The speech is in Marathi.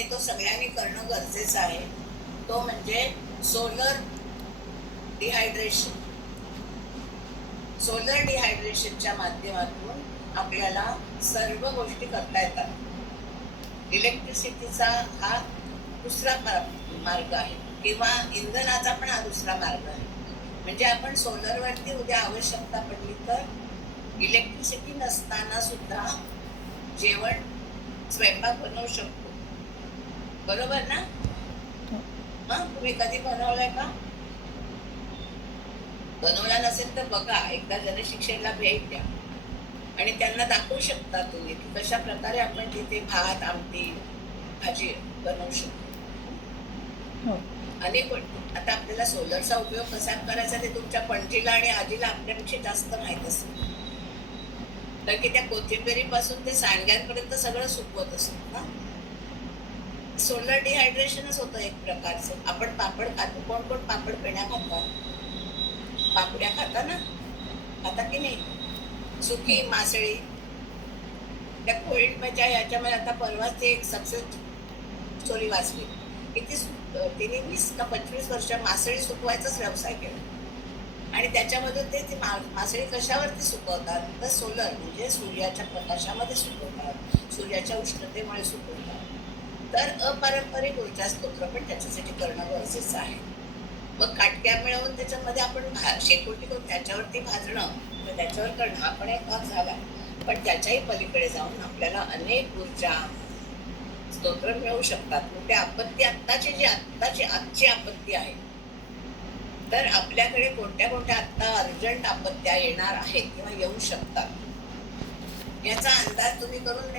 आणि तो सगळ्यांनी करणं गरजेचं आहे, तो म्हणजे सोलर डिहायड्रेशन. सोलर डिहायड्रेशनच्या माध्यमातून आपल्याला सर्व गोष्टी करता येतात. इलेक्ट्रिसिटीचा हा दुसरा मार्ग आहे किंवा इंधनाचा पण हा दुसरा मार्ग आहे. म्हणजे आपण सोलरवरती उद्या आवश्यकता पडली तर इलेक्ट्रिसिटी नसताना सुद्धा जेवण, स्वयंपाक बनवू शकतो. बरोबर ना? तुम्ही कधी बनवलंय का? बनवला नसेल तर बघा, एकदा जनशिक्षणला भेट द्या आणि त्यांना दाखवू शकता तुम्ही की कशा प्रकारे आपण तिथे भात, आमटी, भाजी बनवू शकतो. अनेक आता आपल्याला सोलरचा उपयोग कसा करायचा ते तुमच्या पणजीला आणि आजीला आपल्यापेक्षा जास्त माहित असेल, कारण की त्या कोथिंबिरीपासून ते सांडग्यांपर्यंत सगळं सुकवत असत ना. सोलर डिहायड्रेशनच होतं एक प्रकारचं. आपण पापड खातो, कोण कोण पापड पेण्या खातात, पापड्या खाता ना, खाता की नाही? सुकी मासळी, त्या कोविडच्या याच्यामध्ये आता परवाच एक सक्सेस स्टोरी वाचली. किती तिने 20 का 25 वर्ष मासळी सुकवायचाच व्यवसाय केला आणि त्याच्यामधून ते मासळी कशावरती सुकवतात तर सोलर म्हणजे सूर्याच्या प्रकाशामध्ये सुकवतात, सूर्याच्या उष्णतेमुळे सुकवतात. तर अपारंपरिक ऊर्जा स्तोत्र पण त्याच्यासाठी करणं गरजेचं आहे. मग काटक्या मिळवून त्याच्यामध्ये आपण शेकोटी करून त्याच्यावरती भाजणं किंवा त्याच्यावर करणं हा पण एक भाग झाला. पण त्याच्याही पलीकडे जाऊन आपल्याला अनेक ऊर्जा स्तोत्र मिळू शकतात. म्हणजे आपत्ती आजची आपत्ती आहे, तर आपल्याकडे कोणत्या कोणत्या आता अर्जंट आपत्त्या येणार आहेत किंवा येऊ शकतात याचा अंदाज तुम्ही करून